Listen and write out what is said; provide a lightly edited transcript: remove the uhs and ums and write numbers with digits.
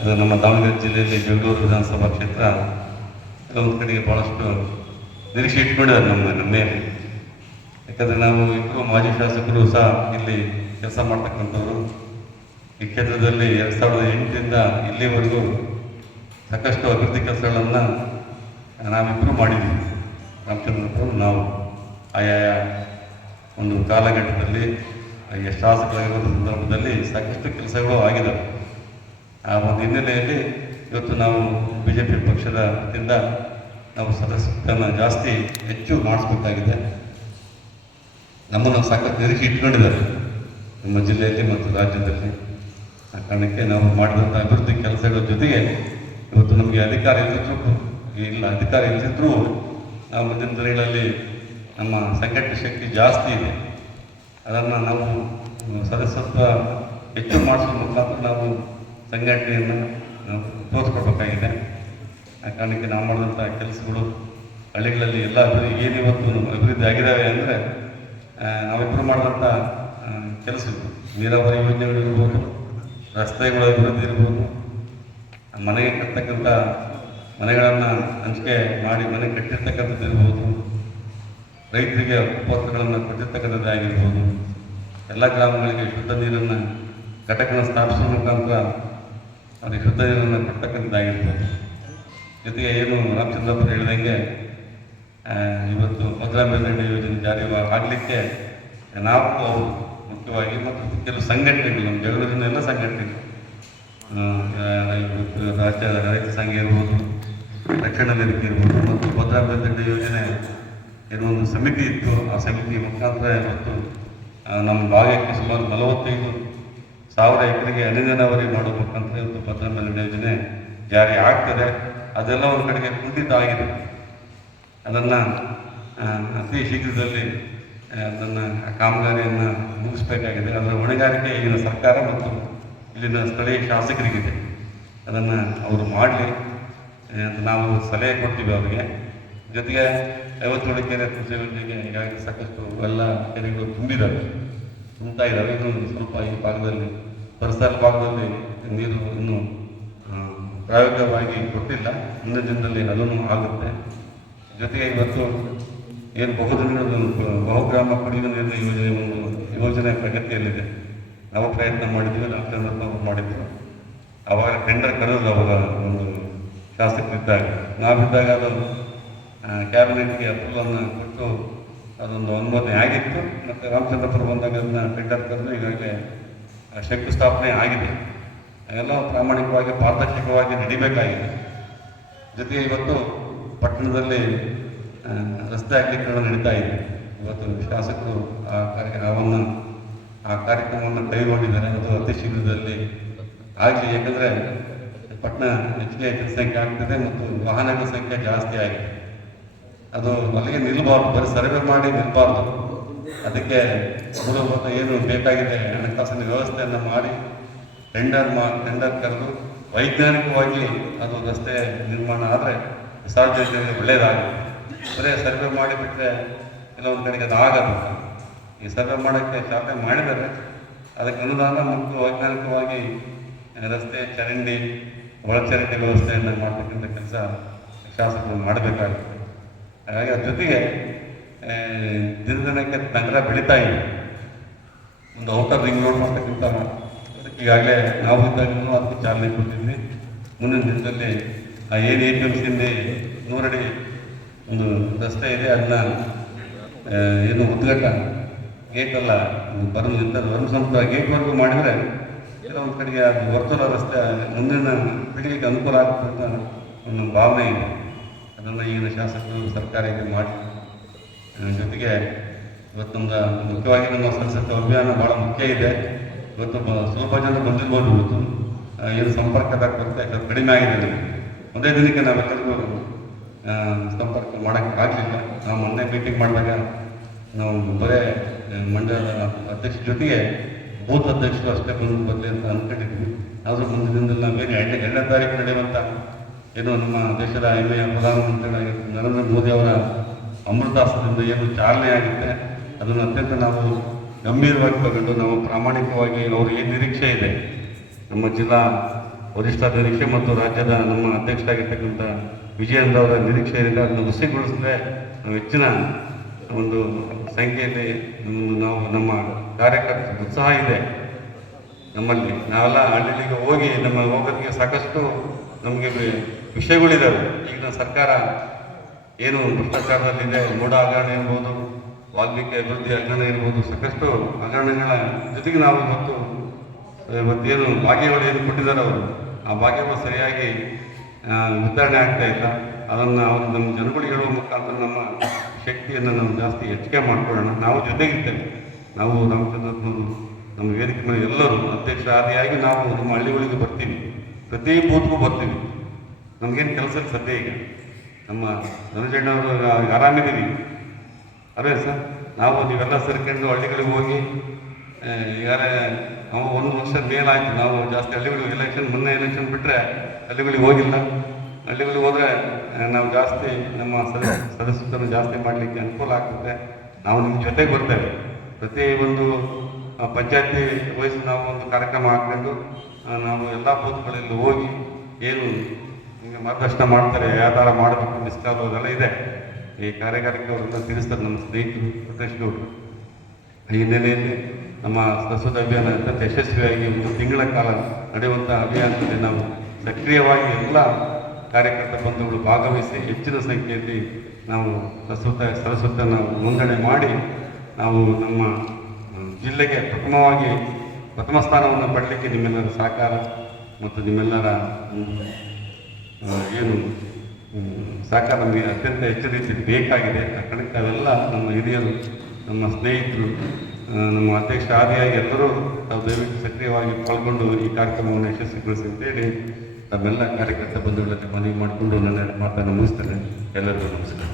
ಅದು ನಮ್ಮ ದಾವಣಗೆರೆ ಜಿಲ್ಲೆಯಲ್ಲಿ ಬೆಂಗಳೂರು ವಿಧಾನಸಭಾ ಕ್ಷೇತ್ರ ಕೆಲವೊಂದು ಕಡೆಗೆ ಭಾಳಷ್ಟು ನಿರೀಕ್ಷೆ ಇಟ್ಕೊಂಡಿದ್ದಾರೆ ನಮ್ಮ ಮೇಲೆ. ಯಾಕಂದರೆ ನಾವು ಇಬ್ಬರು ಮಾಜಿ ಶಾಸಕರು ಸಹ ಇಲ್ಲಿ ಕೆಲಸ ಮಾಡ್ತಕ್ಕಂಥವ್ರು. ಈ ಕ್ಷೇತ್ರದಲ್ಲಿ 2008ರಿಂದ ಇಲ್ಲಿವರೆಗೂ ಸಾಕಷ್ಟು ಅಭಿವೃದ್ಧಿ ಕೆಲಸಗಳನ್ನು ನಾವಿಬ್ಬರು ಮಾಡಿದ್ದೀವಿ. ರಾಮಚಂದ್ರಪ್ಪ ನಾವು ಆಯಾಯ ಒಂದು ಕಾಲಘಟ್ಟದಲ್ಲಿ ಶಾಸಕರಾಗಿರೋ ಸಂದರ್ಭದಲ್ಲಿ ಸಾಕಷ್ಟು ಕೆಲಸಗಳು ಆಗಿದ್ದಾವೆ. ಆ ಒಂದು ಹಿನ್ನೆಲೆಯಲ್ಲಿ ಇವತ್ತು ನಾವು BJP ಪಕ್ಷದ ವತಿಯಿಂದ ನಾವು ಸದಸ್ಯರನ್ನು ಜಾಸ್ತಿ ಹೆಚ್ಚು ಮಾಡಿಸ್ಬೇಕಾಗಿದೆ. ನಮ್ಮನ್ನು ಸಾಕಷ್ಟು ನಿರೀಕ್ಷೆ ಇಟ್ಕೊಂಡಿದ್ದಾರೆ ನಮ್ಮ ಜಿಲ್ಲೆಯಲ್ಲಿ ಮತ್ತು ರಾಜ್ಯದಲ್ಲಿ. ಆ ಕಾರಣಕ್ಕೆ ನಾವು ಮಾಡಿದಂಥ ಅಭಿವೃದ್ಧಿ ಕೆಲಸಗಳ ಜೊತೆಗೆ ಇವತ್ತು ನಮಗೆ ಅಧಿಕಾರ ಇಲ್ಲದಿದ್ದರೂ ನಾವು ಮುಂದಿನ ದಿನಗಳಲ್ಲಿ ನಮ್ಮ ಸಂಘಟನೆ ಶಕ್ತಿ ಜಾಸ್ತಿ ಇದೆ. ಅದನ್ನು ನಾವು ಸದಸ್ಯತ್ವ ಹೆಚ್ಚು ಮಾಡಿಸೋ ಮುಖಾಂತರ ನಾವು ಸಂಘಟನೆಯನ್ನು ನಾವು ತೋರಿಸ್ಕೊಡ್ಬೇಕಾಗಿದೆ. ಆ ಕಾರಣಕ್ಕೆ ನಾವು ಮಾಡಿದಂಥ ಕೆಲಸಗಳು ಹಳ್ಳಿಗಳಲ್ಲಿ ಎಲ್ಲ ಏನಿವತ್ತು ಅಭಿವೃದ್ಧಿ ಆಗಿದ್ದಾವೆ ಅಂದರೆ ನಾವಿಬ್ಬರು ಮಾಡಿದಂಥ ಕೆಲಸಗಳು, ನೀರಾವರಿ ಯೋಜನೆಗಳಿರ್ಬೋದು, ರಸ್ತೆಗಳ ಅಭಿವೃದ್ಧಿ ಇರ್ಬೋದು, ಮನೆಗೆ ಕಟ್ಟತಕ್ಕಂಥ ಮನೆಗಳನ್ನು ಹಂಚಿಕೆ ಮಾಡಿ ಮನೆ ಕಟ್ಟಿರ್ತಕ್ಕಂಥದ್ದು ಇರ್ಬೋದು, ರೈತರಿಗೆ ಉಪಕರಣಗಳನ್ನು ಕೊಟ್ಟಿರ್ತಕ್ಕಂಥದ್ದಾಗಿರ್ಬೋದು, ಎಲ್ಲ ಗ್ರಾಮಗಳಿಗೆ ಶುದ್ಧ ನೀರನ್ನು ಘಟಕಗಳನ್ನು ಸ್ಥಾಪಿಸುವ ಮುಖಾಂತರ ಅವರಿಗೆ ಶುದ್ಧ ನೀರನ್ನು ಕೊಡ್ತಕ್ಕಂಥದ್ದಾಗಿರ್ಬೋದು. ಜೊತೆಗೆ ಏನು ರಾಮಚಂದ್ರಪ್ಪ ಹೇಳಿದಂಗೆ ಇವತ್ತು ಭದ್ರಾ ಮೇಲ್ದಂಡೆ ಯೋಜನೆ ಜಾರಿ ಆಗಲಿಕ್ಕೆ ನಾವು ಅವರು ಮುಖ್ಯವಾಗಿ ಮತ್ತು ಕೆಲವು ಸಂಘಟನೆಗಳು, ನಮ್ಮ ಬೆಂಗಳೂರಿನ ಎಲ್ಲ ಸಂಘಟನೆಗಳು, ರಾಜ್ಯ ರೈತ ಸಂಘ ಇರ್ಬೋದು, ರಕ್ಷಣಾ ವೇದಿಕೆ ಇರ್ಬೋದು, ಮತ್ತು ಭದ್ರಾ ಮೇಲ್ದಂಡೆ ಯೋಜನೆ ಏನೋ ಒಂದು ಸಮಿತಿ ಇತ್ತು. ಆ ಸಮಿತಿ ಮುಖಾಂತರ ಇವತ್ತು ನಮ್ಮ ಭಾಗಕ್ಕೆ ಸುಮಾರು 45,000 ಎಕರೆಗೆ ಹನಿ ನೀರಾವರಿ ಮಾಡೋ ಮುಖಾಂತರ ಇವತ್ತು ಭದ್ರಾ ಮೇಲ್ದಂಡೆ ಯೋಜನೆ ಜಾರಿ ಆಗ್ತದೆ. ಅದೆಲ್ಲ ಒಂದು ಕಡೆಗೆ ಕುಂಠಿತ ಆಗಿದೆ. ಅದನ್ನು ಅತಿ ಶೀಘ್ರದಲ್ಲಿ ಅದನ್ನು ಕಾಮಗಾರಿಯನ್ನು ಮುಗಿಸ್ಬೇಕಾಗಿದೆ. ಅದರ ಹೊಣೆಗಾರಿಕೆ ಈಗಿನ ಸರ್ಕಾರ ಮತ್ತು ಇಲ್ಲಿನ ಸ್ಥಳೀಯ ಶಾಸಕರಿಗಿದೆ. ಅದನ್ನು ಅವರು ಮಾಡಲಿ ಅಂತ ನಾವು ಸಲಹೆ ಕೊಡ್ತೀವಿ ಅವರಿಗೆ. ಜೊತೆಗೆ 57 ಕೆರೆ ಕೃಷಿ ಯೋಜನೆಗೆ ಈಗಾಗಲೇ ಸಾಕಷ್ಟು ಎಲ್ಲ ಕೆರೆಗಳು ತುಂಬ್ತಾ ಇದ್ದಾವೆ. ಇನ್ನೂ ಸ್ವಲ್ಪ ಈ ಭಾಗದಲ್ಲಿ ಪರಿಸರ ಭಾಗದಲ್ಲಿ ನೀರು ಇನ್ನೂ ಪ್ರಾಯೋಗಿಕವಾಗಿ ಕೊಟ್ಟಿಲ್ಲ. ಮುಂದಿನ ದಿನದಲ್ಲಿ ಅದನ್ನು ಆಗುತ್ತೆ. ಜೊತೆಗೆ ಇವತ್ತು ಏನು ಬಹುಗ್ರಾಮ ಕುಡಿಯುವ ನೀರಿನ ಯೋಜನೆ ಪ್ರಗತಿಯಲ್ಲಿದೆ. ನಾವು ಪ್ರಯತ್ನ ಮಾಡಿದ್ದೀವಿ, ರಾಮಚಂದ್ರಪ್ಪ ಅವರು ಮಾಡಿದ್ರು. ಆವಾಗ ಟೆಂಡರ್ ಕರೆದ್ರು ಅವರ ಒಂದು ಶಾಸಕರಿದ್ದಾಗ. ನಾವಿದ್ದಾಗ ಅದು ಕ್ಯಾಬಿನೆಟ್ಗೆ ಅಪ್ರೂವಲನ್ನು ಕೊಟ್ಟು ಅದೊಂದು ಅನುಮೋದನೆ ಆಗಿತ್ತು. ಮತ್ತು ರಾಮಚಂದ್ರಪುರ ಬಂದಾಗ ಅದನ್ನ ಟೆಂಡರ್ ಕರೆದು ಈಗಾಗಲೇ ಶಂಕುಸ್ಥಾಪನೆ ಆಗಿದೆ. ಅದೆಲ್ಲ ಪ್ರಾಮಾಣಿಕವಾಗಿ ಪಾರದರ್ಶಕವಾಗಿ ನಡಿಬೇಕಾಗಿದೆ. ಜೊತೆಗೆ ಇವತ್ತು ಪಟ್ಟಣದಲ್ಲಿ ರಸ್ತೆ ಅಗಲೀಕರಣ ನಡೀತಾ ಇದೆ. ಇವತ್ತು ಶಾಸಕರು ಆ ಕಾರ್ಯಕ್ರಮವನ್ನು ಕೈಗೊಂಡಿದ್ದಾರೆ. ಅದು ಅತಿ ಶೀಘ್ರದಲ್ಲಿ ಆಗಲಿ. ಯಾಕಂದರೆ ಪಟ್ಟಣ ಹೆಚ್ಚಿಗೆ ಜನಸಂಖ್ಯೆ ಆಗ್ತದೆ ಮತ್ತು ವಾಹನಗಳ ಸಂಖ್ಯೆ ಜಾಸ್ತಿ ಆಗಿದೆ. ಅದು ಅಲ್ಲಿಗೆ ನಿಲ್ಲಬಾರ್ದು, ಬರೀ ಸರ್ವೆ ಮಾಡಿ ನಿಲ್ಲಬಾರ್ದು. ಅದಕ್ಕೆ ಮೂಲಭೂತ ಏನು ಬೇಕಾಗಿದೆ ಹಣಕಾಸಿನ ವ್ಯವಸ್ಥೆಯನ್ನು ಮಾಡಿ ಟೆಂಡರ್ ಕರೆದು ವೈಜ್ಞಾನಿಕವಾಗಿ ಅದು ರಸ್ತೆ ನಿರ್ಮಾಣ ಆದರೆ ಸಾರ್ವಜನಿಕರಿಗೆ ಒಳ್ಳೆಯದಾಗುತ್ತೆ. ಬರೀ ಸರ್ವೆ ಮಾಡಿಬಿಟ್ರೆ ಕೆಲವೊಂದು ಕಡೆಗೆ ಅದು ಆಗಲ್ಲ. ಈ ಸರ್ವೆ ಮಾಡೋಕ್ಕೆ ಚಾಲನೆ ಮಾಡಿದರೆ ಅದಕ್ಕೆ ಅನುದಾನ ಮತ್ತು ವೈಜ್ಞಾನಿಕವಾಗಿ ರಸ್ತೆ ಚರಂಡಿ, ಒಳಚರಂಡಿ ವ್ಯವಸ್ಥೆಯನ್ನು ಮಾಡ್ತಕ್ಕಂಥ ಕೆಲಸ ಶಾಸಕರು ಮಾಡಬೇಕಾಗುತ್ತೆ. ಹಾಗಾಗಿ ಅದ್ರ ಜೊತೆಗೆ ದಿನದಿನಕ್ಕೆ ನಗರ ಬೆಳೀತಾ ಇದೆ. ಒಂದು ಔಟರ್ ರಿಂಗ್ ರೋಡ್ ಮಾಡ್ತಕ್ಕಂಥ ಈಗಾಗಲೇ ನಾವು ಇದ್ದಾಗಲೂ ಅದಕ್ಕೆ ಚಾಲನೆ ಕೊಟ್ಟಿದ್ವಿ. ಮುಂದಿನ ದಿನದಲ್ಲಿ ಏನು APMCಯಲ್ಲಿ 100 ಅಡಿ ಒಂದು ರಸ್ತೆ ಇದೆ, ಅದನ್ನ ಏನು ಉದ್ಘಾಟ ಗೇಟಲ್ಲ ವರುಣ ಗೇಟ್ವರೆಗೂ ಮಾಡಿದರೆ ಕೆಲವೊಂದು ಕಡೆಗೆ ಅದು ವರ್ತುಲ ರಸ್ತೆ ಮುಂದಿನ ಪೀಳಿಗೆಗೆ ಅನುಕೂಲ ಆಗುತ್ತೆ ಅಂತ ಒಂದು ಭಾವನೆ ಇದೆ. ಅದನ್ನು ಈಗಿನ ಶಾಸಕರು ಸರ್ಕಾರ ಈಗ ಮಾಡಿ. ಜೊತೆಗೆ ಇವತ್ತು ನಮ್ದು ಮುಖ್ಯವಾಗಿ ನಮ್ಮ ಸದಸ್ಯತ್ವ ಅಭಿಯಾನ ಭಾಳ ಮುಖ್ಯ ಇದೆ. ಇವತ್ತು ಸ್ವಲ್ಪ ಜನ ಬಂದಿರ್ಬೋದು. ಇವತ್ತು ಏನು ಸಂಪರ್ಕದ ಕೊರತೆ ಕಡಿಮೆ ಆಗಿದೆ. ನಮಗೆ ಒಂದೇ ದಿನಕ್ಕೆ ನಾವೆಲ್ಲರಿಗೂ ಸಂಪರ್ಕ ಮಾಡೋಕ್ಕೆ ಆಗಲಿಲ್ಲ. ನಾವು ಮೊನ್ನೆ ಮೀಟಿಂಗ್ ಮಾಡಿದಾಗ ನಾವು ಬರೇ ಮಂಡಲದ ಅಧ್ಯಕ್ಷ ಜೊತೆಗೆ ಬೂತ್ ಅಧ್ಯಕ್ಷರು ಅಷ್ಟೇ ಬರಲಿ ಅಂತ ಅಂದ್ಕೊಂಡಿದ್ವಿ. ಆದರೂ ಮುಂದಿನ ದಿನದಲ್ಲಿ ನಾವೇನು 2ನೇ ತಾರೀಕು ನಡೆಯುವಂಥ ಏನು ನಮ್ಮ ದೇಶದ ಹೆಮ್ಮೆಯ ಪ್ರಧಾನಮಂತ್ರಿಗಳಾಗಿ ನರೇಂದ್ರ ಮೋದಿ ಅವರ ಅಮೃತಾಸ್ತ್ರದಿಂದ ಏನು ಚಾಲನೆ ಆಗುತ್ತೆ ಅದನ್ನು ಅತ್ಯಂತ ನಾವು ಗಂಭೀರವಾಗಿ ತಗೊಂಡು ನಾವು ಪ್ರಾಮಾಣಿಕವಾಗಿ ಅವರು ಏನು ನಿರೀಕ್ಷೆ ಇದೆ ನಮ್ಮ ಜಿಲ್ಲಾ ವರಿಷ್ಠರ ನಿರೀಕ್ಷೆ ಮತ್ತು ರಾಜ್ಯದ ನಮ್ಮ ಅಧ್ಯಕ್ಷರಾಗಿರ್ತಕ್ಕಂಥ ವಿಜಯೇಂದ್ರ ಅವರ ನಿರೀಕ್ಷೆಯಿಂದ ಅದನ್ನು ಹುಸಿಗೊಳಿಸಿದ್ರೆ ನಾವು ಹೆಚ್ಚಿನ ಒಂದು ಸಂಖ್ಯೆಯಲ್ಲಿ ನಾವು ನಮ್ಮ ಕಾರ್ಯಕರ್ತರ ಉತ್ಸಾಹ ಇದೆ ನಮ್ಮಲ್ಲಿ. ನಾವೆಲ್ಲ ಹಳ್ಳಿಗೆ ಹೋಗಿ ಹೋಗೋದಕ್ಕೆ ಸಾಕಷ್ಟು ನಮಗೆ ವಿಷಯಗಳಿದ್ದಾವೆ. ಈಗಿನ ಸರ್ಕಾರ ಏನು ಭ್ರಷ್ಟಾಚಾರದಲ್ಲಿದೆ, ಮೂಢ ಹಗರಣ ಇರ್ಬೋದು, ವಾಲ್ಮೀಕಿ ಅಭಿವೃದ್ಧಿ ಹಗರಣ ಇರ್ಬೋದು, ಸಾಕಷ್ಟು ಹಗರಣಗಳ ಜೊತೆಗೆ ನಾವು ಇವತ್ತೇನು ಭಾಗ್ಯಗಳು ಏನು ಕೊಟ್ಟಿದ್ದಾರೆ ಅವರು, ಆ ಭಾಗ್ಯಗಳು ಸರಿಯಾಗಿ ವಿತರಣೆ ಆಗ್ತಾ ಇಲ್ಲ. ಅದನ್ನು ಅವರು ನಮ್ಮ ಜನಗಳಿಗೆ ಹೇಳುವ ಮುಖಾಂತರ ನಮ್ಮ ಶಕ್ತಿಯನ್ನು ನಾವು ಜಾಸ್ತಿ ಹೆಚ್ಚಿಗೆ ಮಾಡ್ಕೊಳ್ಳೋಣ. ನಾವು ಜೊತೆಗಿರ್ತೇವೆ. ನಾವು ನಮ್ಮ ವೇದಿಕೆ ಮೇಲೆ ಎಲ್ಲರೂ ಅಧ್ಯಕ್ಷ ಆದಿಯಾಗಿ ನಾವು ನಮ್ಮ ಹಳ್ಳಿಗಳಿಗೆ ಬರ್ತೀವಿ, ಪ್ರತಿ ಬೂತ್ಗೂ ಬರ್ತೀವಿ. ನಮಗೇನು ಕೆಲಸ ಸದ್ಯ ಈಗ ನಮ್ಮ ಧನಂಜಯಣ್ಣವರು ಆರಾಮಿದ್ದೀವಿ ಅದೇ ಸರ್. ನಾವು ನೀವೆಲ್ಲ ಸೇರ್ಕೊಂಡು ಹಳ್ಳಿಗಳಿಗೆ ಹೋಗಿ ಈಗಾಗಲೇ ನಾವು 1 ವರ್ಷ ಮೇಲಾಯಿತು. ನಾವು ಜಾಸ್ತಿ ಹಳ್ಳಿಗಳಿಗೆ ಮೊನ್ನೆ ಎಲೆಕ್ಷನ್ ಬಿಟ್ಟರೆ ಹಳ್ಳಿಗಳಿಗೆ ಹೋಗಿಲ್ಲ. ಹಳ್ಳಿಗಳಿಗೆ ಹೋದರೆ ನಾವು ಜಾಸ್ತಿ ನಮ್ಮ ಸದಸ್ಯರನ್ನು ಜಾಸ್ತಿ ಮಾಡಲಿಕ್ಕೆ ಅನುಕೂಲ ಆಗ್ತದೆ. ನಾವು ನಿಮ್ಮ ಜೊತೆಗೆ ಬರ್ತೇವೆ. ಪ್ರತಿ ಒಂದು ಪಂಚಾಯತಿ ವಯಸ್ಸು ನಾವು ಒಂದು ಕಾರ್ಯಕ್ರಮ ಹಾಕ್ಕೊಂಡು ನಾವು ಎಲ್ಲ ಬೂತ್ಗಳಲ್ಲಿ ಹೋಗಿ ಏನು ನಿಮಗೆ ಮಾರ್ಗದರ್ಶನ ಮಾಡ್ತಾರೆ, ಯಾವ ಥರ ಮಾಡಬೇಕು, ಮಿಸ್ಕಾಲ್ ಅದೆಲ್ಲ ಇದೆ. ಈ ಕಾರ್ಯಗಾರಕ್ಕೆ ಅವರೆಲ್ಲ ತಿಳಿಸ್ತಾರೆ ನಮ್ಮ ಸ್ನೇಹಿತರು ಪ್ರಕಾಶ್ ಗೌಡರು. ಈ ಹಿನ್ನೆಲೆಯಲ್ಲಿ ನಮ್ಮ ಸರಸ್ವತಿ ಅಭಿಯಾನ ಅತ್ಯಂತ ಯಶಸ್ವಿಯಾಗಿ 1 ತಿಂಗಳ ಕಾಲ ನಡೆಯುವಂಥ ಅಭಿಯಾನದಲ್ಲಿ ನಾವು ಸಕ್ರಿಯವಾಗಿ ಎಲ್ಲ ಕಾರ್ಯಕರ್ತ ಬಂಧುಗಳು ಭಾಗವಹಿಸಿ ಹೆಚ್ಚಿನ ಸಂಖ್ಯೆಯಲ್ಲಿ ನಾವು ಸರಸ್ವತಿಯನ್ನು ನೋಂದಣಿ ಮಾಡಿ ನಾವು ನಮ್ಮ ಜಿಲ್ಲೆಗೆ ಪ್ರಥಮ ಸ್ಥಾನವನ್ನು ಪಡಲಿಕ್ಕೆ ನಿಮ್ಮೆಲ್ಲರ ಸಹಕಾರ ಮತ್ತು ನಿಮ್ಮೆಲ್ಲರ ಏನು ಸಹಕಾರ ನಮಗೆ ಅತ್ಯಂತ ಹೆಚ್ಚಿನ ರೀತಿಯಲ್ಲಿ ಬೇಕಾಗಿದೆ. ಆ ಕಾರಣಕ್ಕೆ ಅವೆಲ್ಲ ನಮ್ಮ ಹಿರಿಯರು, ನಮ್ಮ ಸ್ನೇಹಿತರು, ನಮ್ಮ ಅಧ್ಯಕ್ಷ ಆದಿಯಾಗಿ ಎಲ್ಲರೂ ತಾವು ದಯವಿಟ್ಟು ಸಕ್ರಿಯವಾಗಿ ಪಾಲ್ಗೊಂಡು ಈ ಕಾರ್ಯಕ್ರಮವನ್ನು ಯಶಸ್ವಿಗೊಳಿಸಿ ಅಂತೇಳಿ ತಮ್ಮೆಲ್ಲ ಕಾರ್ಯಕರ್ತ ಬಂಧುಗಳಲ್ಲಿ ಮನವಿ ಮಾಡಿಕೊಂಡು ನನ್ನ ಮಾತನ್ನು ಮುಗಿಸ್ತೇನೆ. ಎಲ್ಲರಿಗೂ ನಮಸ್ಕಾರ.